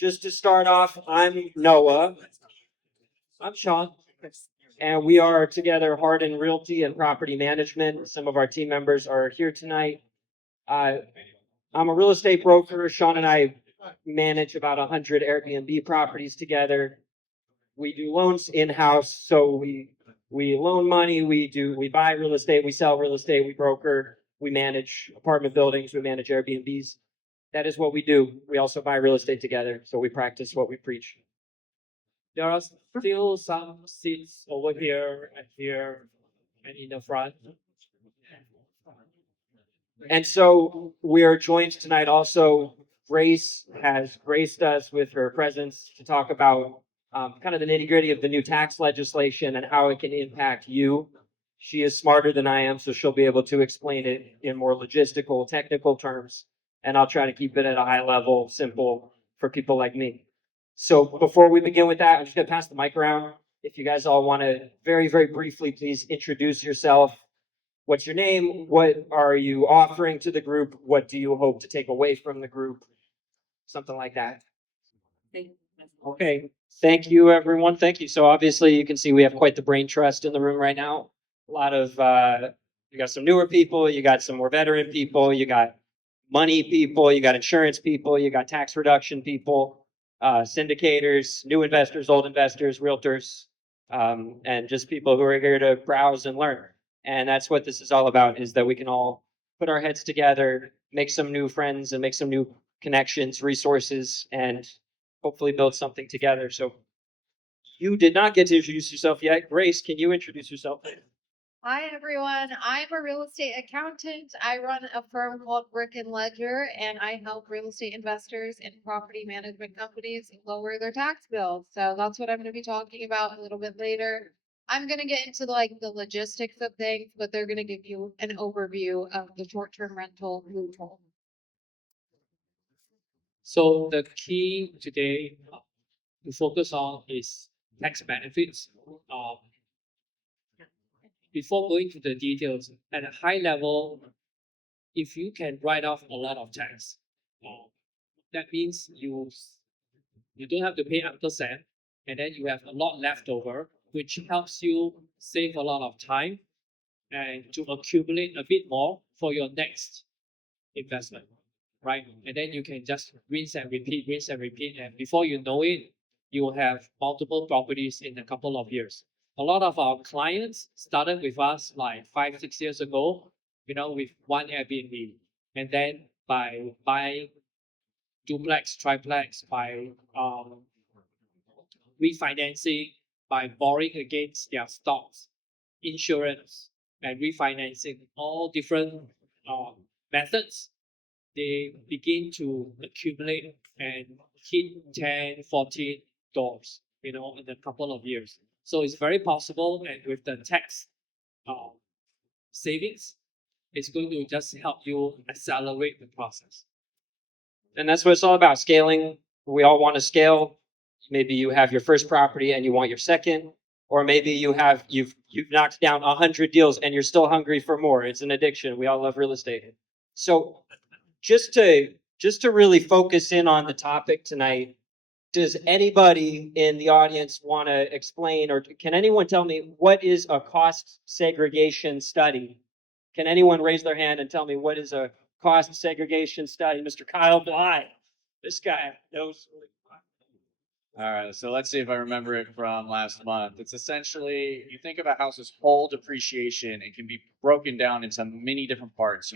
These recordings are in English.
Just to start off, I'm Noah. I'm Sean. And we are together Hardin Realty and Property Management. Some of our team members are here tonight. I'm a real estate broker. Sean and I manage about 100 Airbnb properties together. We do loans in-house, so we loan money, we buy real estate, we sell real estate, we broker, we manage apartment buildings, we manage Airbnbs. That is what we do. We also buy real estate together, so we practice what we preach. There are still some seats over here and here and in the front. And so we are joined tonight also. Grace has graced us with her presence to talk about kind of the nitty gritty of the new tax legislation and how it can impact you. She is smarter than I am, so she'll be able to explain it in more logistical, technical terms. And I'll try to keep it at a high level, simple for people like me. So before we begin with that, I'm just going to pass the mic around. If you guys all want to very, very briefly, please introduce yourself. What's your name? What are you offering to the group? What do you hope to take away from the group? Something like that. Okay. Thank you, everyone. Thank you. So obviously you can see we have quite the brain trust in the room right now. A lot of, you got some newer people, you got some more veteran people, you got money people, you got insurance people, you got tax reduction people, syndicators, new investors, old investors, realtors, and just people who are here to browse and learn. And that's what this is all about, is that we can all put our heads together, make some new friends and make some new connections, resources, and hopefully build something together. So you did not get to introduce yourself yet. Grace, can you introduce yourself? Hi, everyone. I'm a real estate accountant. I run a firm called Brick and Ledger, and I help real estate investors and property management companies lower their tax bills. So that's what I'm going to be talking about a little bit later. I'm going to get into the logistics of things, but they're going to give you an overview of the short-term rental loophole. So the key today to focus on is tax benefits. Before going to the details, at a high level, if you can write off a lot of tax, that means you don't have to pay after cent, and then you have a lot left over, which helps you save a lot of time and to accumulate a bit more for your next investment, right? And then you can just rinse and repeat, and before you know it, you will have multiple properties in a couple of years. A lot of our clients started with us like 5-6 years ago, with one Airbnb, and then by buying duplex, triplex, by refinancing, by borrowing against their stocks, insurance, and refinancing, all different methods, they begin to accumulate and hit 10, 14 doors, in a couple of years. So it's very possible, and with the tax savings, it's going to just help you accelerate the process. And that's what it's all about, scaling. We all want to scale. Maybe you have your first property and you want your second, or maybe you've knocked down 100 deals and you're still hungry for more. It's an addiction. We all love real estate. So just to really focus in on the topic tonight, does anybody in the audience want to explain, or can anyone tell me what is a cost segregation study? Can anyone raise their hand and tell me what is a cost segregation study? Mr. Kyle Bly, this guy knows. All right, so let's see if I remember it from last month. It's essentially, you think of a house's whole depreciation, it can be broken down into many different parts,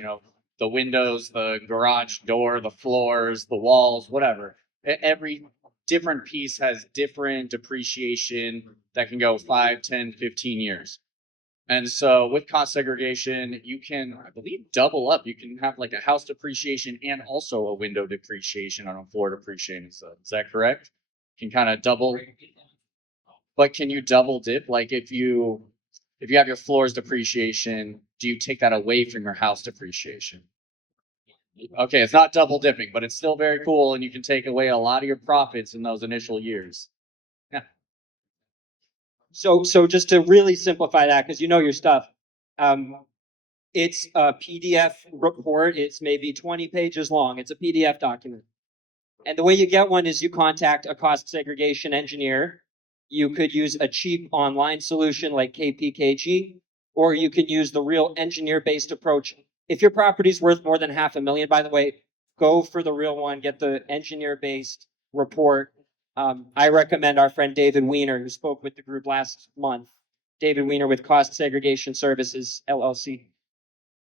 the windows, the garage door, the floors, the walls, whatever. Every different piece has different depreciation that can go 5, 10, 15 years. And so with cost segregation, you can, I believe, double up. You can have like a house depreciation and also a window depreciation on a floor depreciation. So is that correct? You can kind of double. But can you double dip? Like if you have your floors depreciation, do you take that away from your house depreciation? Okay, it's not double dipping, but it's still very cool, and you can take away a lot of your profits in those initial years. Yeah. So just to really simplify that, because you know your stuff, it's a PDF report. It's maybe 20 pages long. It's a PDF document. And the way you get one is you contact a cost segregation engineer. You could use a cheap online solution like KPKG, or you can use the real engineer-based approach. If your property's worth more than $500,000, by the way, go for the real one, get the engineer-based report. I recommend our friend David Wiener, who spoke with the group last month. David Wiener with Cost Segregation Services, LLC.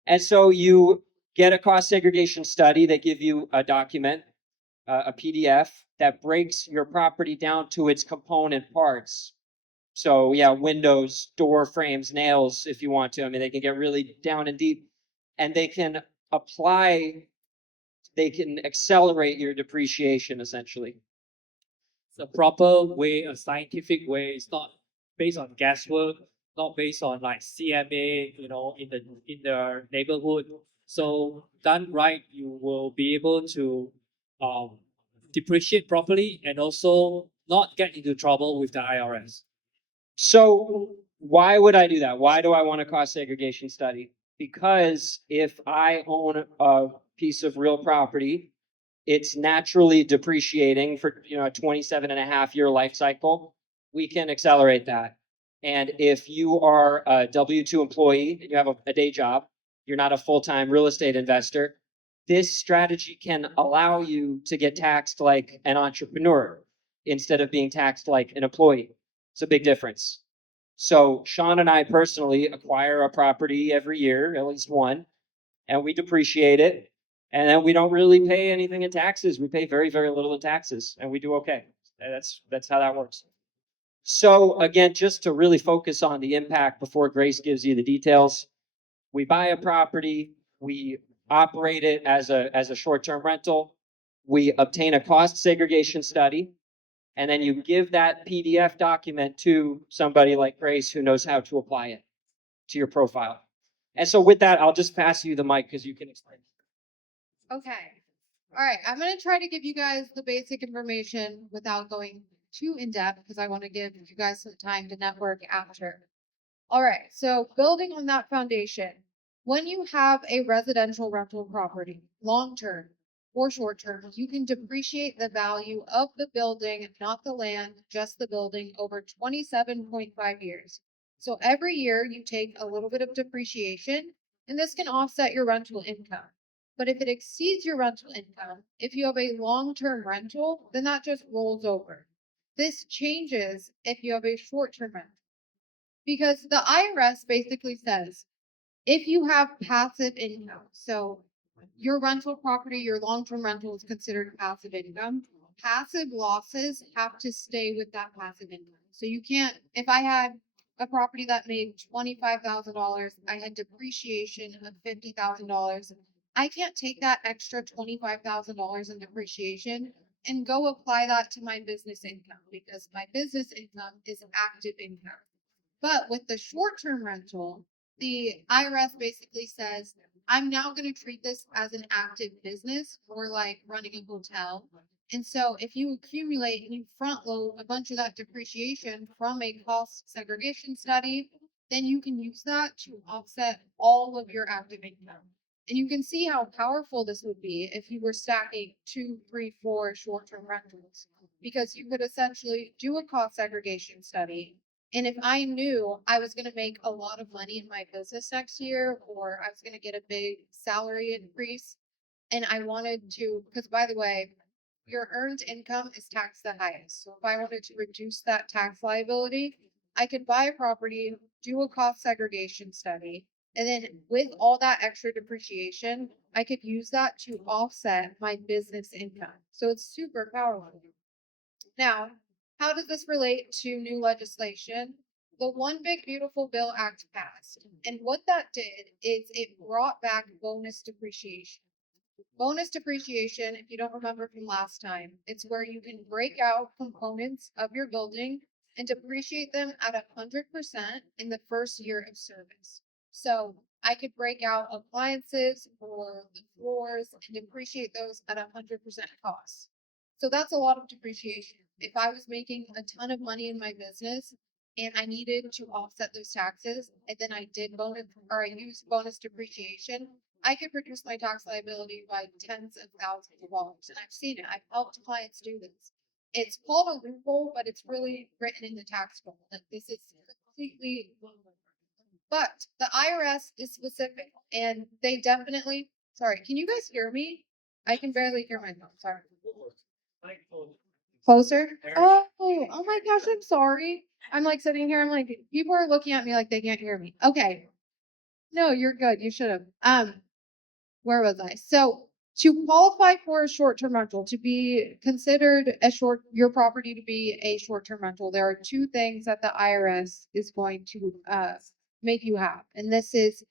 And so you get a cost segregation study. They give you a document, a PDF that breaks your property down to its component parts. So yeah, windows, door frames, nails, if you want to. I mean, they can get really down and deep, and they can accelerate your depreciation essentially. It's a proper way, a scientific way. It's not based on guesswork, not based on like CMA, in the neighborhood. So done right, you will be able to um, depreciate properly and also not get into trouble with the IRS. So why would I do that? Why do I want a cost segregation study? Because if I own a piece of real property, it's naturally depreciating for a 27.5 year life cycle. We can accelerate that. And if you are a W-2 employee and you have a day job, you're not a full-time real estate investor, this strategy can allow you to get taxed like an entrepreneur instead of being taxed like an employee. It's a big difference. So Sean and I personally acquire a property every year, at least one, and we depreciate it. And then we don't really pay anything in taxes. We pay very, very little in taxes, and we do okay. That's how that works. So again, just to really focus on the impact before Grace gives you the details, we buy a property, we operate it as a short-term rental, we obtain a cost segregation study, and then you give that PDF document to somebody like Grace who knows how to apply it to your profile. And so with that, I'll just pass you the mic because you can explain. Okay. All right. I'm going to try to give you guys the basic information without going too in depth because I want to give you guys some time to network after. All right. So building on that foundation, when you have a residential rental property, long term or short term, you can depreciate the value of the building, not the land, just the building over 27.5 years. So every year you take a little bit of depreciation, and this can offset your rental income. But if it exceeds your rental income, if you have a long-term rental, then that just rolls over. This changes if you have a short-term rental. Because the IRS basically says if you have passive income, so your rental property, your long-term rental is considered passive income. Passive losses have to stay with that passive income. So you can't, if I had a property that made $25,000, I had depreciation of $50,000. I can't take that extra $25,000 in depreciation and go apply that to my business income because my business income is active income. But with the short-term rental, the IRS basically says, I'm now going to treat this as an active business or like running a hotel. And so if you accumulate and you front load a bunch of that depreciation from a cost segregation study, then you can use that to offset all of your active income. And you can see how powerful this would be if you were stacking 2, 3, 4 short-term rentals, because you could essentially do a cost segregation study. And if I knew I was going to make a lot of money in my business next year, or I was going to get a big salary increase, and I wanted to, because by the way, your earned income is taxed the highest. So if I wanted to reduce that tax liability, I could buy a property, do a cost segregation study, and then with all that extra depreciation, I could use that to offset my business income. So it's super powerful. Now, how does this relate to new legislation? The One Big Beautiful Bill Act passed. And what that did is it brought back bonus depreciation. Bonus depreciation, if you don't remember from last time, it's where you can break out components of your building and depreciate them at 100% in the first year of service. So I could break out appliances or the floors and depreciate those at 100% cost. So that's a lot of depreciation. If I was making a ton of money in my business and I needed to offset those taxes, and then I did bonus or I used bonus depreciation, I could reduce my tax liability by tens of thousands of dollars, and I've seen it. I've helped clients do this. It's called a loophole, but it's really written in the tax code. Like this is completely. But the IRS is specific, and they definitely. Sorry, can you guys hear me? I can barely hear myself. Sorry. Closer? Oh my gosh, I'm sorry. I'm like sitting here, I'm like, people are looking at me like they can't hear me. Okay. No, you're good. You should have. Where was I? So to qualify for a short-term rental, to be considered your property to be a short-term rental, there are two things that the IRS is going to make you have. And this is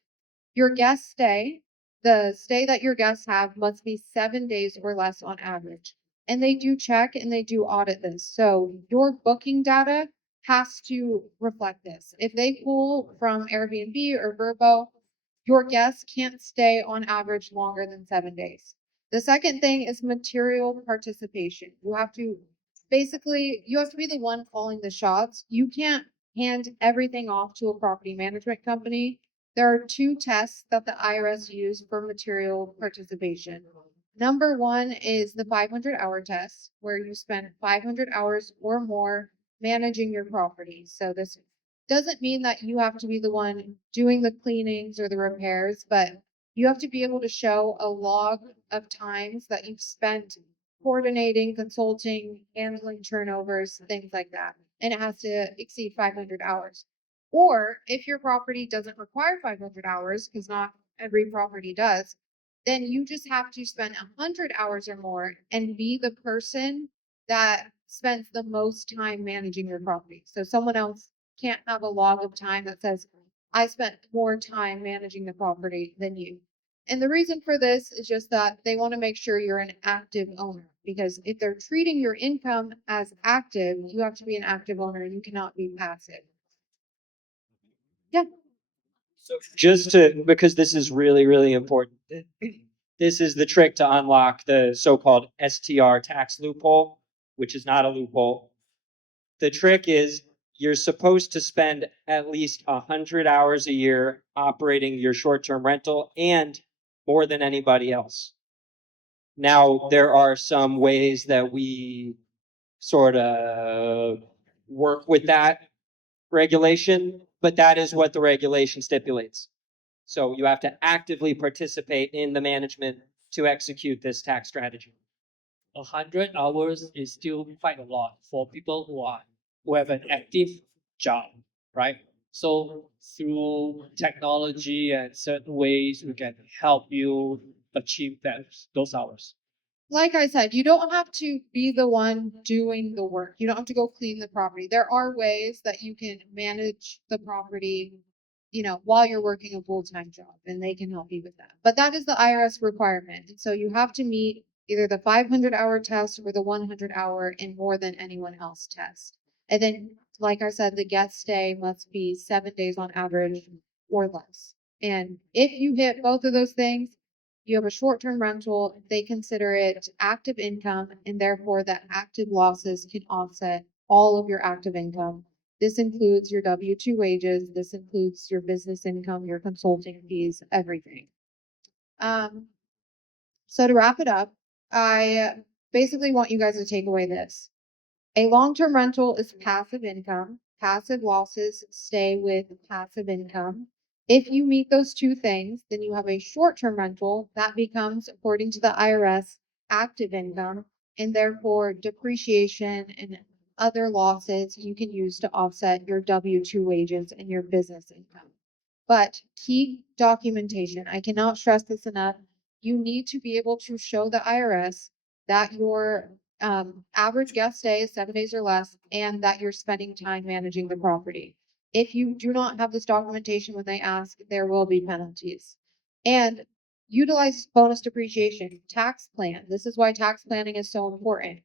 your guest stay. The stay that your guests have must be 7 days or less on average. And they do check and they do audit this. So your booking data has to reflect this. If they pull from Airbnb or Vrbo, your guests can't stay on average longer than 7 days. The second thing is material participation. You have to you have to be the one calling the shots. You can't hand everything off to a property management company. There are two tests that the IRS use for material participation. Number one is the 500-hour test, where you spend 500 hours or more managing your property. So this doesn't mean that you have to be the one doing the cleanings or the repairs, but you have to be able to show a log of times that you've spent coordinating, consulting, handling turnovers, things like that. And it has to exceed 500 hours. Or if your property doesn't require 500 hours, because not every property does, then you just have to spend 100 hours or more and be the person that spends the most time managing your property. So someone else can't have a log of time that says, I spent more time managing the property than you. And the reason for this is just that they want to make sure you're an active owner, because if they're treating your income as active, you have to be an active owner. You cannot be passive. Yeah. So just to, because this is really, really important. This is the trick to unlock the so-called STR tax loophole, which is not a loophole. The trick is you're supposed to spend at least 100 hours a year operating your short-term rental and more than anybody else. Now, there are some ways that we sort of work with that regulation, but that is what the regulation stipulates. So you have to actively participate in the management to execute this tax strategy. 100 hours is still quite a lot for people who have an active job, right? So through technology and certain ways, we can help you achieve those hours. Like I said, you don't have to be the one doing the work. You don't have to go clean the property. There are ways that you can manage the property, while you're working a full-time job, and they can help you with that. But that is the IRS requirement. And so you have to meet either the 500-hour test or the 100-hour and more than anyone else test. And then, like I said, the guest stay must be 7 days on average or less. And if you hit both of those things, you have a short-term rental, they consider it active income, and therefore that active losses can offset all of your active income. This includes your W-2 wages, this includes your business income, your consulting fees, everything. So to wrap it up, I basically want you guys to take away this. A long-term rental is passive income. Passive losses stay with passive income. If you meet those two things, then you have a short-term rental that becomes, according to the IRS, active income, and therefore depreciation and other losses you can use to offset your W-2 wages and your business income. But keep documentation. I cannot stress this enough. You need to be able to show the IRS that your average guest stay is 7 days or less, and that you're spending time managing the property. If you do not have this documentation when they ask, there will be penalties. And utilize bonus depreciation, tax plan. This is why tax planning is so important.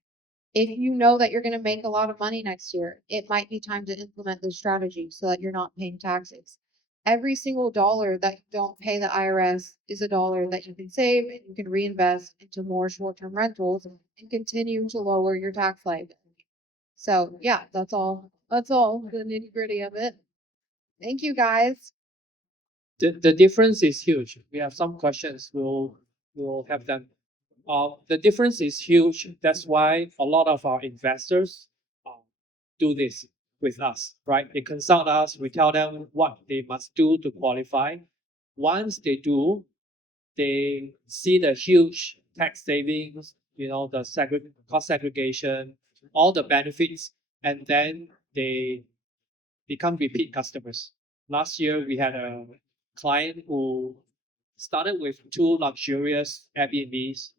If you know that you're going to make a lot of money next year, it might be time to implement this strategy so that you're not paying taxes. Every single dollar that you don't pay the IRS is a dollar that you can save and you can reinvest into more short-term rentals and continue to lower your tax liability. So yeah, that's all. That's all the nitty-gritty of it. Thank you guys. The difference is huge. We have some questions. We'll have them. The difference is huge. That's why a lot of our investors do this with us, right? They consult us. We tell them what they must do to qualify. Once they do, they see the huge tax savings, the cost segregation, all the benefits, and then they become repeat customers. Last year, we had a client who started with 2 luxurious Airbnbs,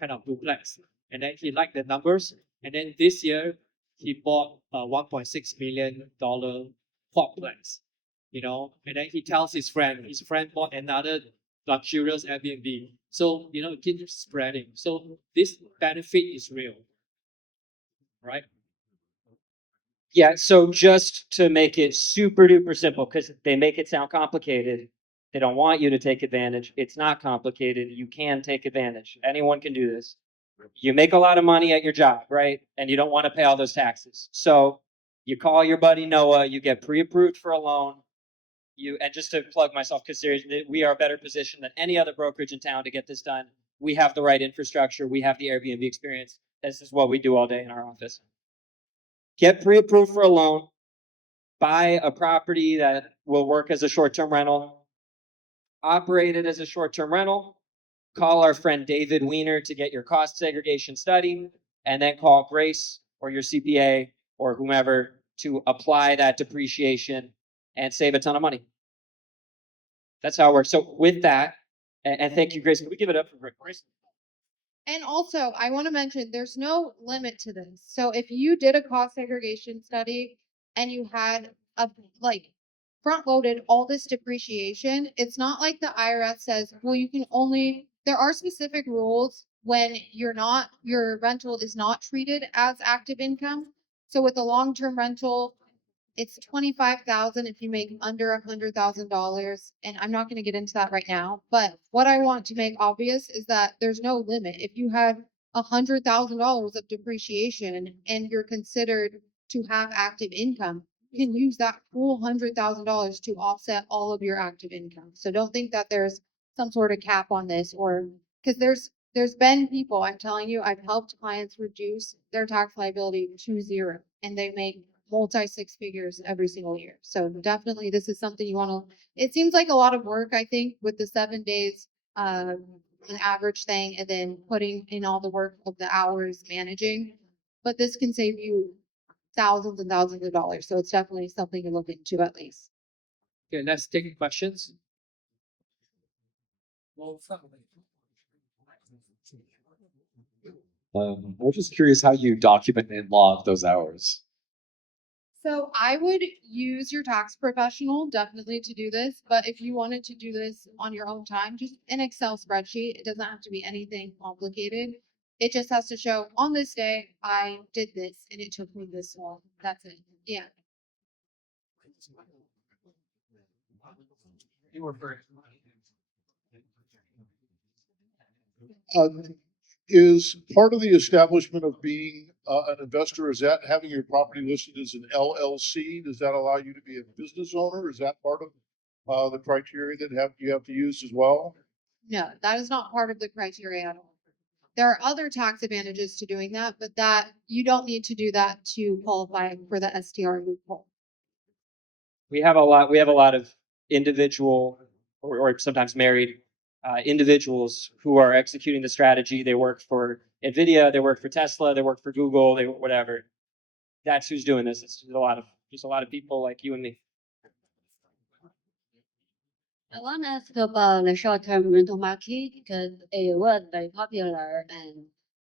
kind of duplex, and then he liked the numbers. And then this year, he bought a $1.6 million quadplex, and then he tells his friend bought another luxurious Airbnb. So, it keeps spreading. So this benefit is real, right? Yeah, so just to make it super duper simple, because they make it sound complicated, they don't want you to take advantage. It's not complicated. You can take advantage. Anyone can do this. You make a lot of money at your job, right? And you don't want to pay all those taxes. So you call your buddy Noah, you get pre-approved for a loan. And just to plug myself, because we are better positioned than any other brokerage in town to get this done. We have the right infrastructure. We have the Airbnb experience. This is what we do all day in our office. Get pre-approved for a loan, buy a property that will work as a short-term rental, operate it as a short-term rental, call our friend David Wiener to get your cost segregation study, and then call Grace or your CPA or whomever to apply that depreciation and save a ton of money. That's how it works. So with that, and thank you, Grace. Can we give it up for Grace? And also, I want to mention there's no limit to this. So if you did a cost segregation study and you had front loaded all this depreciation, it's not like the IRS says, well, you can only, there are specific rules when your rental is not treated as active income. So with a long-term rental, it's 25,000 if you make under $100,000, and I'm not going to get into that right now. But what I want to make obvious is that there's no limit. If you had $100,000 of depreciation and you're considered to have active income, you can use that full $100,000 to offset all of your active income. So don't think that there's some sort of cap on this, or because there's been people, I'm telling you, I've helped clients reduce their tax liability to zero, and they make multi six figures every single year. So definitely this is something you want to, it seems like a lot of work, I think, with the 7 days, an average thing, and then putting in all the work of the hours managing, but this can save you thousands and thousands of dollars. So it's definitely something to look into at least. Okay, let's take questions. I was just curious how you document and log those hours. So I would use your tax professional definitely to do this, but if you wanted to do this on your own time, just an Excel spreadsheet. It doesn't have to be anything complicated. It just has to show on this day I did this and it took me this long. That's it. Yeah. You were first. Is part of the establishment of being an investor, is that having your property listed as an LLC? Does that allow you to be a business owner? Is that part of the criteria that you have to use as well? No, that is not part of the criteria at all. There are other tax advantages to doing that, but that you don't need to do that to qualify for the STR loophole. We have a lot of individual or sometimes married individuals who are executing the strategy. They work for NVIDIA, they work for Tesla, they work for Google, they whatever. That's who's doing this. It's just a lot of people like you and me. I want to ask about the short-term rental market because it was very popular,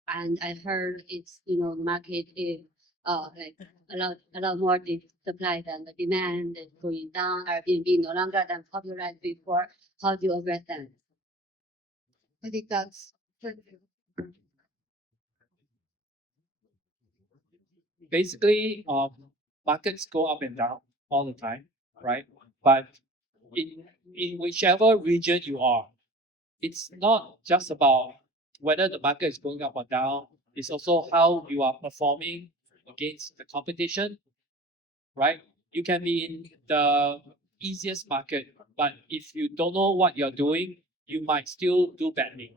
and I heard it's the market is like a lot more supply than the demand is going down. Airbnb no longer than popular as before. How do you address that? I think that's Basically, markets go up and down all the time, right? But in whichever region you are, it's not just about whether the market is going up or down. It's also how you are performing against the competition, right? You can be in the easiest market But if you don't know what you're doing, you might still do badly,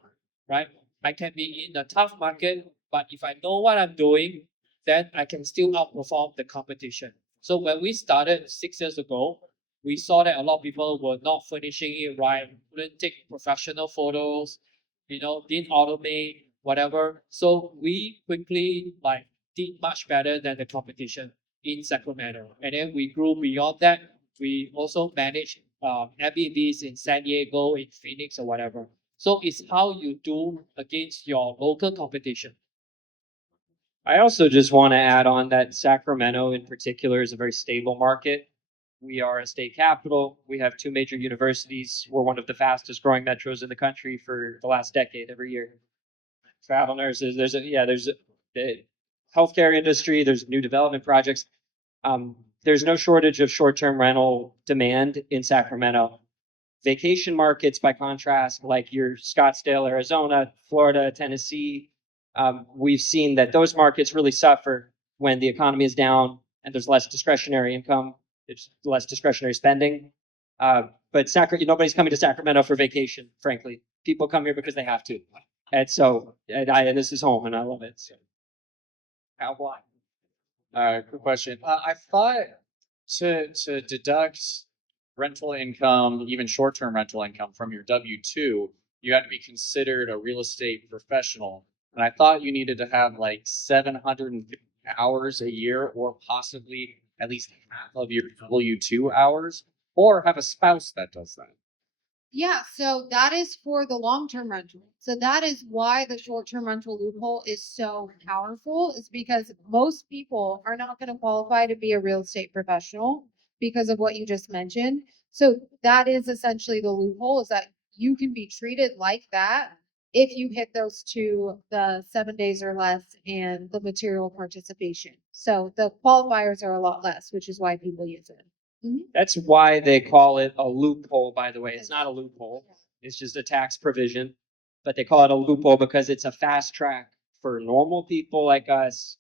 right? I can be in a tough market, but if I know what I'm doing, then I can still outperform the competition. So when we started 6 years ago, we saw that a lot of people were not finishing it right, couldn't take professional photos, didn't automate, whatever. So we quickly did much better than the competition in Sacramento. And then we grew beyond that. We also managed Airbnbs in San Diego, in Phoenix, or whatever. So it's how you do against your local competition. I also just want to add on that Sacramento in particular is a very stable market. We are a state capital. We have two major universities. We're one of the fastest growing metros in the country for the last decade every year. Travel nurses, there's the healthcare industry, there's new development projects. There's no shortage of short-term rental demand in Sacramento. Vacation markets, by contrast, like your Scottsdale, Arizona, Florida, Tennessee, we've seen that those markets really suffer when the economy is down and there's less discretionary income, there's less discretionary spending. But nobody's coming to Sacramento for vacation, frankly. People come here because they have to. And so, and this is home, and I love it. So, why? Quick question. I thought to deduct rental income, even short-term rental income from your W-2, you had to be considered a real estate professional. And I thought you needed to have like 750 hours a year, or possibly at least half of your W-2 hours, or have a spouse that does that. Yeah, so that is for the long-term rental. So that is why the short-term rental loophole is so powerful, is because most people are not going to qualify to be a real estate professional because of what you just mentioned. So that is essentially the loophole, is that you can be treated like that if you hit those two, the 7 days or less, and the material participation. So the qualifiers are a lot less, which is why people use it. That's why they call it a loophole, by the way. It's not a loophole. It's just a tax provision. But they call it a loophole because it's a fast track for normal people like us.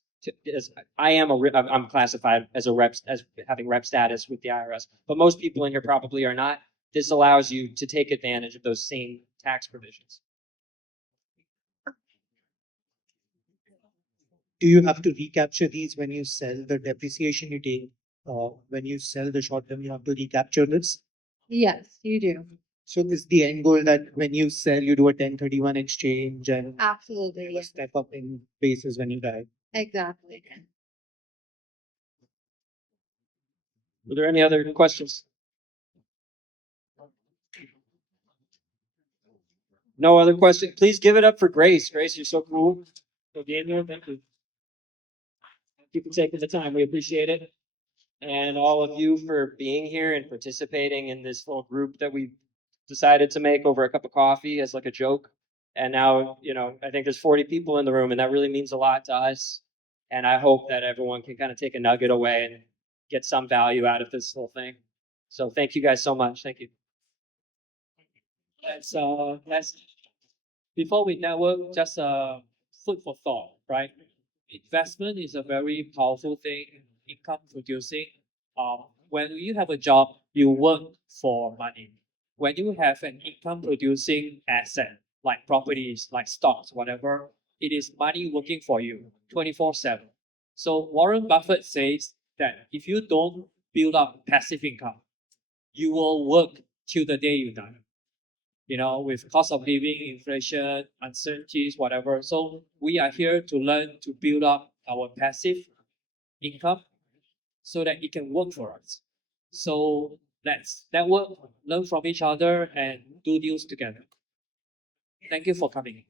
I'm classified as as having rep status with the IRS, but most people in here probably are not. This allows you to take advantage of those same tax provisions. Do you have to recapture these when you sell the depreciation you take? When you sell the short term, you have to recapture this. Yes, you do. So is the end goal that when you sell, you do a 1031 exchange and Absolutely. a Yes. step up in basis when you die? Exactly. Were there any other questions? No other questions? Please give it up for Grace. Grace, you're so cool. So Daniel, thank you. Thank you for taking the time. We appreciate it. And all of you for being here and participating in this little group that we decided to make over a cup of coffee as like a joke. And now, I think there's 40 people in the room, and that really means a lot to us. And I hope that everyone can kind of take a nugget away and get some value out of this whole thing. So thank you guys so much. Thank you. Let's before we network, just food for thought, right? Investment is a very powerful thing, income producing. When you have a job, you work for money. When you have an income producing asset, like properties, like stocks, whatever, it is money working for you 24/7. So Warren Buffett says that if you don't build up passive income, you will work till the day you die. With cost of living, inflation, uncertainties, whatever. So we are here to learn to build up our passive income so that it can work for us. So let's network, learn from each other, and do deals together. Thank you for coming.